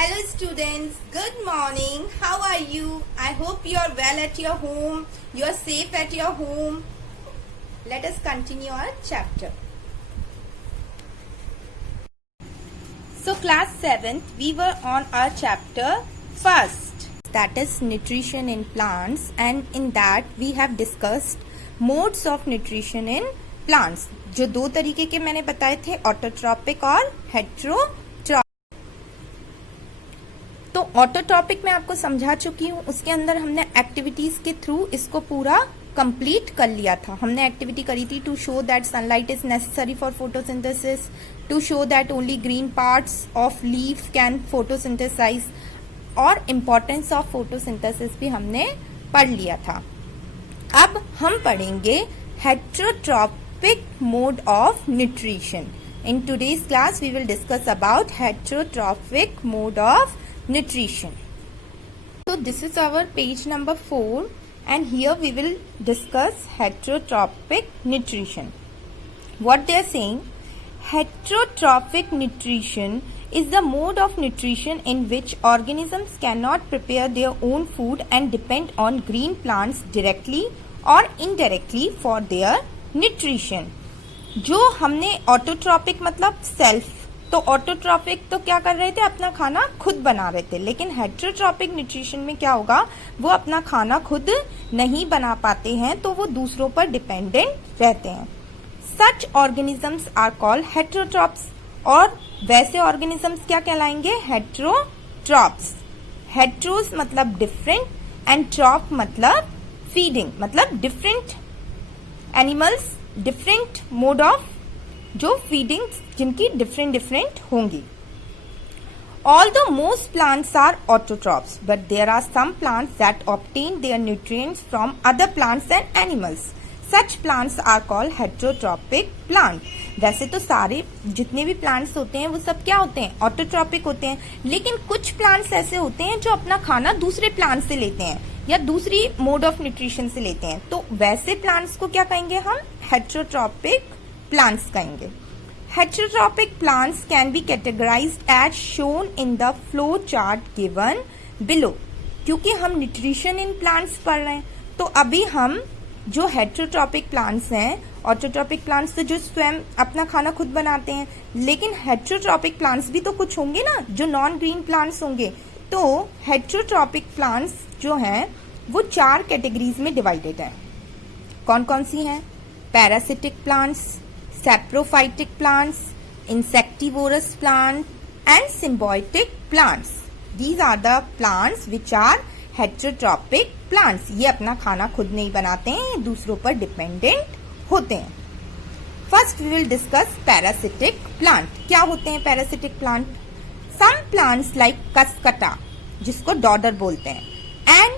Hello students, good morning. How are you? I hope you are well at your home. You are safe at your home. Let us continue our chapter. So class 7th, we were on our chapter first. That is nutrition in plants, and in that we have discussed modes of nutrition in plants. जो दो तरीके के मैंने बताए थे, autotrophic और heterotrophic. तो autotrophic में आपको समझा चुकी हूँ. उसके अंदर हमने एक्टिविटीज के थ्रू इसको पूरा कंप्लीट कर लिया था. हमने एक्टिविटी करी थी to show that sunlight is necessary for photosynthesis, to show that only green parts of leaf can photosynthesize, और इम्पोर्टेंस ऑफ फोटोसिंथेसिस भी हमने पढ़ लिया था. अब हम पढ़ेंगे heterotrophic mode of nutrition. In today's class, we will discuss about heterotrophic mode of nutrition. So this is our page number 4, and here we will discuss heterotrophic nutrition. What they are saying, heterotrophic nutrition is the mode of nutrition in which organisms cannot prepare their own food and depend on green plants directly or indirectly for their nutrition. जो हमने autotrophic मतलब self, तो autotrophic तो क्या कर रहे थे, अपना खाना खुद बना रहे थे. लेकिन हेट्रोट्रॉपिक न्यूट्रिशन में क्या होगा, वो अपना खाना खुद नहीं बना पाते हैं, तो वो दूसरों पर डिपेंडेंट रहते हैं. सच ऑर्गेनिजम्स आर कॉल्ड हेट्रोट्रॉप्स. और वैसे ऑर्गेनिजम्स क्या कहलाएंगे, हेट्रोट्रॉप्स. हेट्रोस मतलब डिफरेंट एंड ट्रॉप मतलब फीडिंग, मतलब different animals, different mode of जो फीडिंग जिनकी डिफरेंट होंगी. Although most plants are autotrophs, but there are some plants that obtain their nutrients from other plants and animals. Such plants are called heterotrophic plant. वैसे तो सारे जितने भी plants होते हैं वो सब क्या होते हैं, ऑटोट्रॉपिक होते हैं. लेकिन कुछ प्लांट्स ऐसे होते हैं जो अपना खाना दूसरे प्लांट से लेते हैं या दूसरी मोड ऑफ न्यूट्रिशन से लेते हैं. तो वैसे प्लांट्स को क्या कहेंगे हम, हेट्रोट्रॉपिक प्लांट्स कहेंगे. Heterotrophic plants can be categorised as shown in the flow chart given below. क्योंकि हम न्यूट्रिशन इन प्लांट्स पढ़ रहे हैं, तो अभी हम जो हेट्रोट्रॉपिक प्लांट्स हैं, ऑटोट्रॉपिक प्लांट्स तो जो स्वयं अपना खाना खुद बनाते हैं, लेकिन हेट्रोट्रॉपिक प्लांट्स भी तो कुछ होंगे ना, जो नॉन ग्रीन प्लांट्स होंगे. तो हेट्रोट्रॉपिक प्लांट्स जो हैं वो 4 कैटेगरीज में डिवाइडेड हैं. कौन कौन सी हैं, parasitic plants, saprophytic plants, insectivorous plant and symbiotic plants. These are the plants which are heterotrophic plants. ये अपना खाना खुद नहीं बनाते हैं, दूसरों पर डिपेंडेंट होते हैं. First we will discuss parasitic plant. क्या होते हैं parasitic plant? Some plants like cuscuta, जिसको डॉडर बोलते हैं, and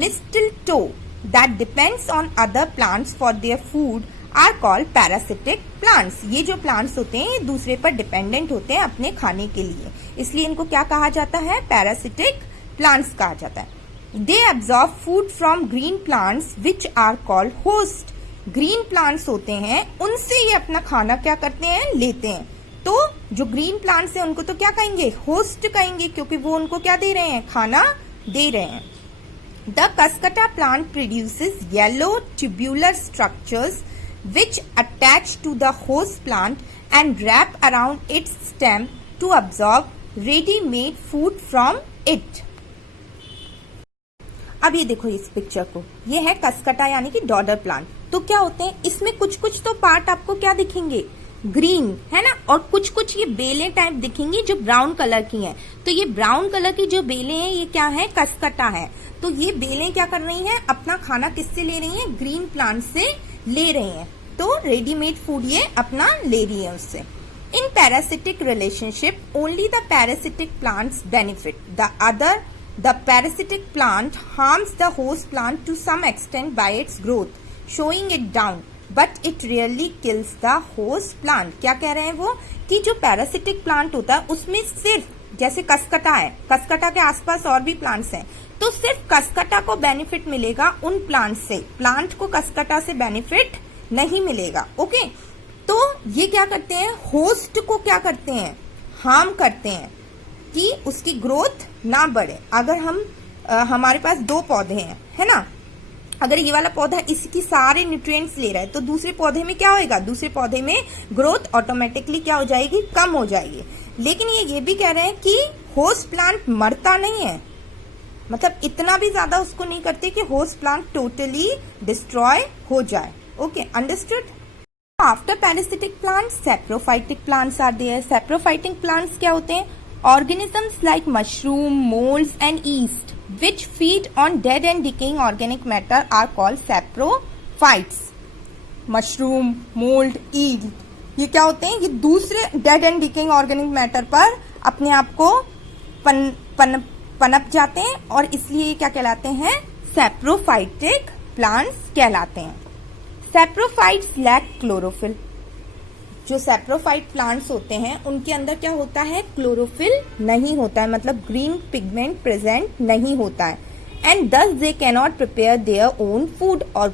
mistletoe that depends on other plants for their food are called parasitic plants. ये जो प्लांट्स होते हैं ये दूसरे पर डिपेंडेंट होते हैं अपने खाने के लिए, इसलिए इनको क्या कहा जाता है, पैरासिटिक प्लांट्स कहा जाता है. They absorb food from green plants which are called host. Green plants होते हैं उनसे ये अपना खाना क्या करते हैं, लेते हैं. तो जो ग्रीन प्लांट्स हैं उनको तो क्या कहेंगे, होस्ट कहेंगे, क्योंकि वो उनको क्या दे रहे हैं, खाना दे रहे हैं. The cuscuta plant produces yellow tubular structures which attach to the host plant and wrap around its stem to absorb ready-made food from it. अब ये देखो इस पिक्चर को, ये है कसकटा यानी कि डॉडर प्लांट. तो क्या होते हैं इसमें, कुछ तो पार्ट आपको क्या दिखेंगे, ग्रीन है ना, और कुछ ये बेलें टाइप दिखेंगी जो ब्राउन कलर की हैं. तो ये ब्राउन कलर की जो बेलें हैं ये क्या है, कसकटा है. तो ये बेलें क्या कर रही हैं, अपना खाना किससे ले रही हैं, ग्रीन प्लांट से ले रहे हैं. तो रेडीमेड फूड ये अपना ले रही है उससे. In parasitic relationship only the parasitic plants benefit, the parasitic plant harms the host plant to some extent by its growth, slowing it down, but it rarely kills the host plant. क्या कह रहे हैं वो, कि जो parasitic plant होता है उसमें सिर्फ, जैसे कसकटा है, कसकटा के आसपास और भी प्लांट्स हैं, तो सिर्फ कसकटा को बेनिफिट मिलेगा उन प्लांट से, प्लांट को कसकटा से बेनिफिट नहीं मिलेगा. ओके, तो ये क्या करते हैं, होस्ट को क्या करते हैं, हार्म करते हैं. कि उसकी ग्रोथ ना बढ़े। अगर हम हमारे पास 2 पौधे हैं, है ना, अगर ये वाला पौधा इसकी सारे न्यूट्रिएंट्स ले रहा है तो दूसरे पौधे में क्या होएगा, दूसरे पौधे में ग्रोथ ऑटोमेटिकली क्या हो जाएगी, कम हो जाएगी। लेकिन ये भी कह रहे हैं कि होस्ट प्लांट मरता नहीं है, मतलब इतना भी ज्यादा उसको नहीं करते कि होस्ट प्लांट टोटली डिस्ट्रॉय हो जाए। Okay, understood. After parasitic plants saprophytic plants are there. Saprophytic plants क्या होते हैं, organisms like mushroom, moulds and yeast which feed on dead and decaying organic matter are called saprophytes. Mushroom, mould, ईल, ये क्या होते हैं, ये दूसरे dead and decaying organic matter पर अपने आप को पनप जाते हैं और इसलिए ये क्या कहलाते हैं, सैप्रोफाइटिक प्लांट्स कहलाते हैं। Saprophytes lack chlorophyll. जो सैप्रोफाइट प्लांट्स होते हैं उनके अंदर क्या होता है, क्लोरोफिल नहीं होता है, मतलब ग्रीन पिगमेंट प्रेजेंट नहीं होता है। एंड दस they can not prepare their own food. और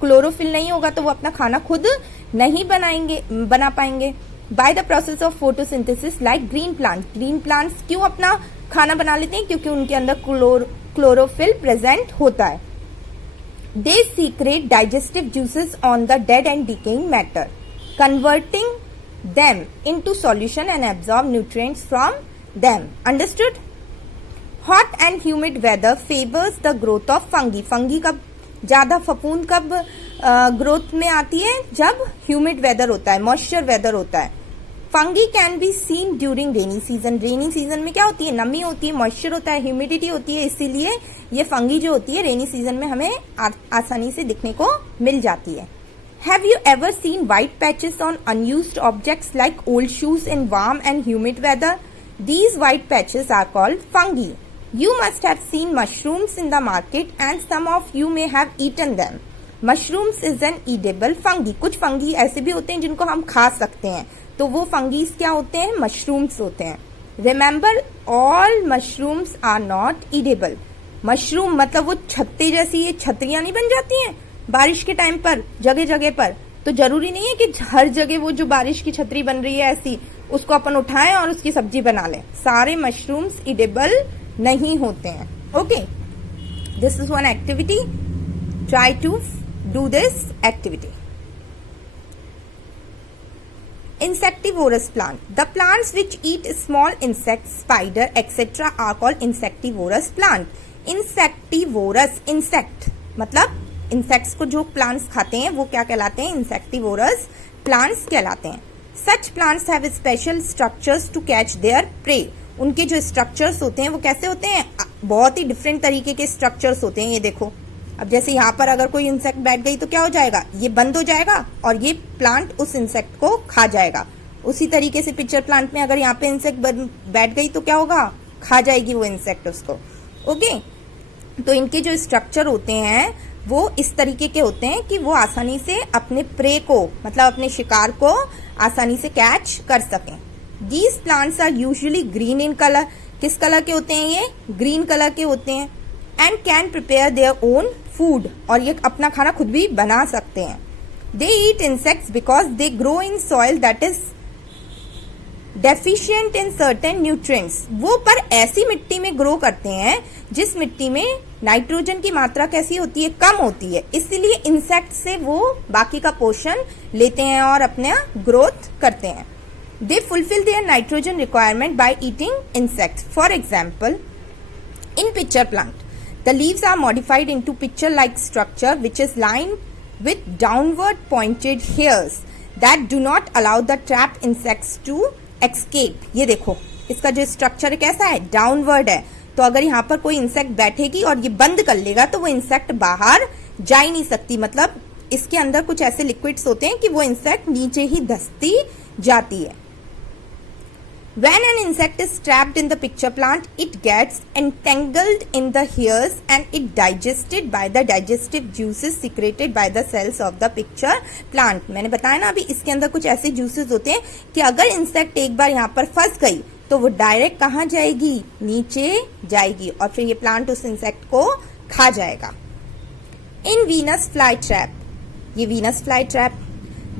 क्लोरोफिल नहीं होगा तो वो अपना खाना खुद नहीं बना पाएंगे। By the process of photosynthesis like green plant. Green plants क्यों अपना खाना बना लेते हैं, क्योंकि उनके अंदर क्लोरोफिल प्रेजेंट होता है। They secrete digestive juices on the dead and decaying matter, converting them into solution and absorb nutrients from them. Understood? Hot and humid weather favors the growth of fungi. Fungi कब ज्यादा फफूंद कब growth में आती है, जब humid weather होता है, मॉइस्चर वेदर होता है। Fungi can be seen during rainy season. Rainy season में क्या होती है, नमी होती है, मॉइस्चर होता है, ह्यूमिडिटी होती है, इसीलिए ये फंगी जो होती है रेनी सीजन में हमें आसानी से दिखने को मिल जाती है। Have you ever seen white patches on unused objects like old shoes in warm and humid weather? These white patches are called fungi. You must have seen mushrooms in the market and some of you may have eaten them. Mushrooms is an edible fungi. कुछ fungi ऐसे भी होते हैं जिनको हम खा सकते हैं, तो वो फंगीज क्या होते हैं, मशरूम्स होते हैं। Remember, all mushrooms are not edible. Mushroom मतलब वो छत्ते जैसी ये छतरियां नहीं बन जाती हैं बारिश के टाइम पर जगह जगह पर, तो जरूरी नहीं है कि हर जगह वो जो बारिश की छतरी बन रही है ऐसी उसको अपन उठाएं और उसकी सब्जी बना लें। सारे मशरूम्स इडेबल नहीं होते हैं। Okay, this is one activity, try to do this activity. Insectivorous plant. The plants which eat small insects, spider, etc. are called insectivorous plant. Insectivorous, insect मतलब इंसेक्ट्स को जो प्लांट्स खाते हैं वो क्या कहलाते हैं, इंसेक्टिवोरस प्लांट्स कहलाते हैं। Such plants have special structures to catch their prey. उनके जो स्ट्रक्चर्स होते हैं वो कैसे होते हैं, बहुत ही डिफरेंट तरीके के स्ट्रक्चर्स होते हैं। ये देखो, अब जैसे यहाँ पर अगर कोई इंसेक्ट बैठ गई तो क्या हो जाएगा, ये बंद हो जाएगा और ये प्लांट उस इंसेक्ट को खा जाएगा। उसी तरीके से पिक्चर प्लांट में अगर यहाँ पे इंसेक्ट बैठ गई तो क्या होगा, खा जाएगी वो इंसेक्ट उसको। ओके, तो इनके जो स्ट्रक्चर होते हैं वो इस तरीके के होते हैं कि वो आसानी से अपने प्रे को, मतलब अपने शिकार को आसानी से कैच कर सकें। These plants are usually green in colour. किस कलर के होते हैं ये, ग्रीन कलर के होते हैं। And can prepare their own food, और ये अपना खाना खुद भी बना सकते हैं। They eat insects because they grow in soil that is deficient in certain nutrients. वो पर ऐसी मिट्टी में ग्रो करते हैं जिस मिट्टी में नाइट्रोजन की मात्रा कैसी होती है, कम होती है, इसलिए इंसेक्ट से वो बाकी का पोषण लेते हैं और अपना ग्रोथ करते हैं। They fulfil there nitrogen requirement by eating insects. For example, in pitcher plant the leaves are modified into pitcher like structure which is lined with downward pointed hairs that do not allow the trapped insects to escape. ये देखो, इसका जो structure कैसा है, downward है, तो अगर यहाँ पर कोई इंसेक्ट बैठेगी और ये बंद कर लेगा तो वो इंसेक्ट बाहर जा ही नहीं सकती। मतलब इसके अंदर कुछ ऐसे लिक्विड्स होते हैं कि वो इंसेक्ट नीचे ही धंसती जाती है। When an insect is trapped in the picture plant, it gets entangled in the hairs and it digested by the digestive juices secreted by the cells of the picture plant. मैंने बताया ना अभी, इसके अंदर कुछ ऐसे juices होते हैं कि अगर इंसेक्ट एक बार यहाँ पर फंस गई तो वो डायरेक्ट कहाँ जाएगी, नीचे जाएगी और फिर ये प्लांट उस इंसेक्ट को खा जाएगा। In Venus flytrap, ये Venus flytrap,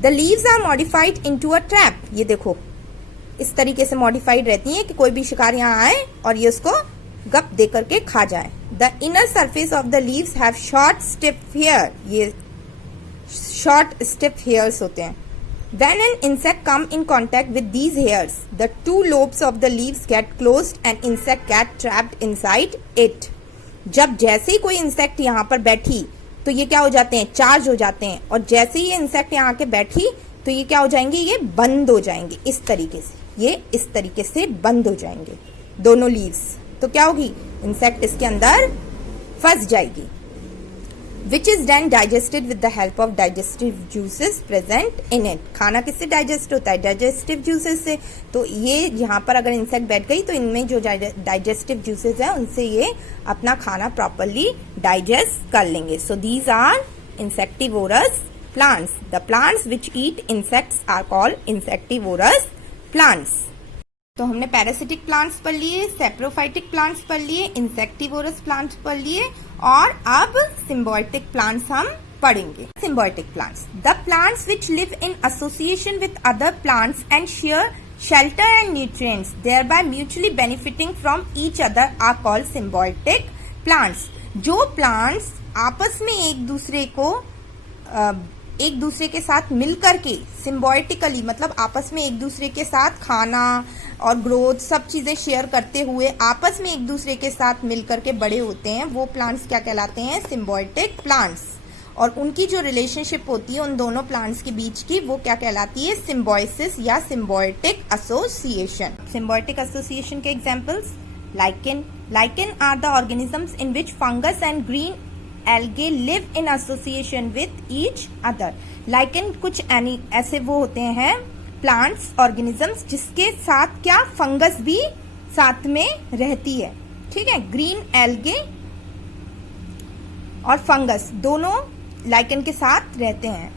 the leaves are modified into a trap. ये देखो, इस तरीके से मॉडिफाइड रहती हैं कि कोई भी शिकार यहाँ आए और ये उसको गप दे करके खा जाए। The inner surface of the leaves have short stiff hair, ये शॉर्ट स्टिफ हेयर्स होते हैं। When an insect come in contact with these hairs, the two lobes of the leaves get closed and insect get trapped inside it. जब जैसे ही कोई insect यहाँ पर बैठी तो ये क्या हो जाते हैं, चार्ज हो जाते हैं, और जैसे ही ये इंसेक्ट यहाँ आके बैठी तो ये क्या हो जाएंगे, ये बंद हो जाएंगे इस तरीके से, ये इस तरीके से बंद हो जाएंगे दोनों लीव्स। तो क्या होगी, इंसेक्ट इसके अंदर फंस जाएगी। Which is then digested with the help of digestive juices present in it. खाना किससे डाइजेस्ट होता है, डाइजेस्टिव जूसेस से। तो ये यहाँ पर अगर इंसेक्ट बैठ गई तो इनमें जो डाइजेस्टिव जूसेस है उनसे ये अपना खाना प्रॉपरली डाइजेस्ट कर लेंगे। So these are insectivorous plants. The plants which eat insects are called insectivorous plants. तो हमने पैरासिटिक प्लांट्स पढ़ लिए, सेप्रोफाइटिक प्लांट्स पढ़ लिए, इंसेक्टिवोरस प्लांट्स पढ़ लिए, और अब सिम्बायोटिक प्लांट्स हम पढ़ेंगे। Symbiotic plants, the plants which live in association with other plants and share shelter and nutrients, thereby mutually benefiting from each other are called symbiotic plants. जो plants आपस में एक दूसरे के साथ मिलकर के सिम्बायोटिकली, मतलब आपस में एक दूसरे के साथ खाना और ग्रोथ सब चीजें शेयर करते हुए आपस में एक दूसरे के साथ मिलकर के बड़े होते हैं, वो प्लांट्स क्या कहलाते हैं, सिम्बायोटिक प्लांट्स। और उनकी जो रिलेशनशिप होती है उन दोनों प्लांट्स के बीच की, वो क्या कहलाती है, सिम्बायोसिस या सिम्बायोटिक एसोसिएशन। सिम्बायोटिक एसोसिएशन के examples, lichen. Lichen are the organisms in which fungus and green algae live in association with each other. Lichen कुछ ऐसे वो होते हैं प्लांट्स, ऑर्गेनिजम्स जिसके साथ क्या, फंगस भी साथ में रहती है, ठीक है। ग्रीन एल्गे और फंगस दोनों लाइकेन के साथ रहते हैं,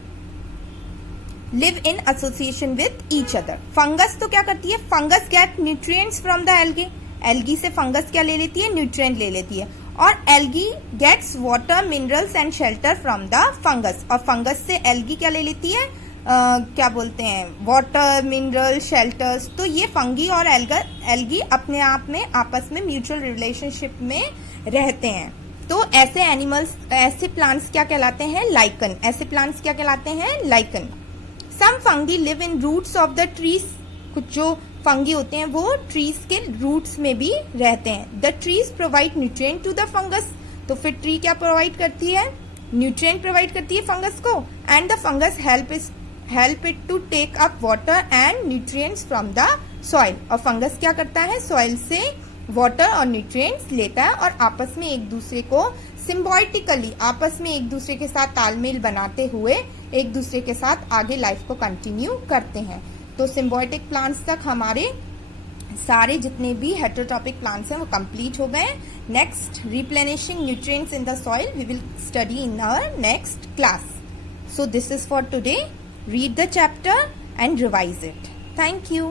live in association with each other. Fungus तो क्या करती है, fungus get nutrients from the algae. Algae से फंगस क्या ले लेती है, न्यूट्रिएंट ले लेती है। और algae gets water, minerals and shelter from the fungus. और फंगस से एल्गी क्या ले लेती है, क्या बोलते हैं, वाटर, मिनरल, शेल्टर्स। तो ये फंगी और एल्गी अपने आप में आपस में म्यूचुअल रिलेशनशिप में रहते हैं। तो ऐसे एनिमल्स, ऐसे प्लांट्स क्या कहलाते हैं, लाइकन। ऐसे प्लांट्स क्या कहलाते हैं, lichen. Some fungi live in roots of the trees. कुछ जो फंगी होते हैं वो ट्रीज के रूट्स में भी रहते हैं। The trees provide nutrient to the fungus. तो फिर ट्री क्या प्रोवाइड करती है, न्यूट्रिएंट प्रोवाइड करती है फंगस को। And the fungus help it to take up water and nutrients from the soil. और फंगस क्या करता है, सॉइल से वाटर और न्यूट्रिएंट्स लेता है और आपस में एक दूसरे को सिम्बायोटिकली, आपस में एक दूसरे के साथ तालमेल बनाते हुए एक दूसरे के साथ आगे लाइफ को कंटिन्यू करते हैं। तो सिम्बायोटिक प्लांट्स तक हमारे सारे जितने भी हेटेरोटॉपिक प्लांट्स हैं वो कंप्लीट हो गए। Next, replenishing nutrients in the soil, we will study in our next class. So this is for today. Read the chapter and revise it. Thank you.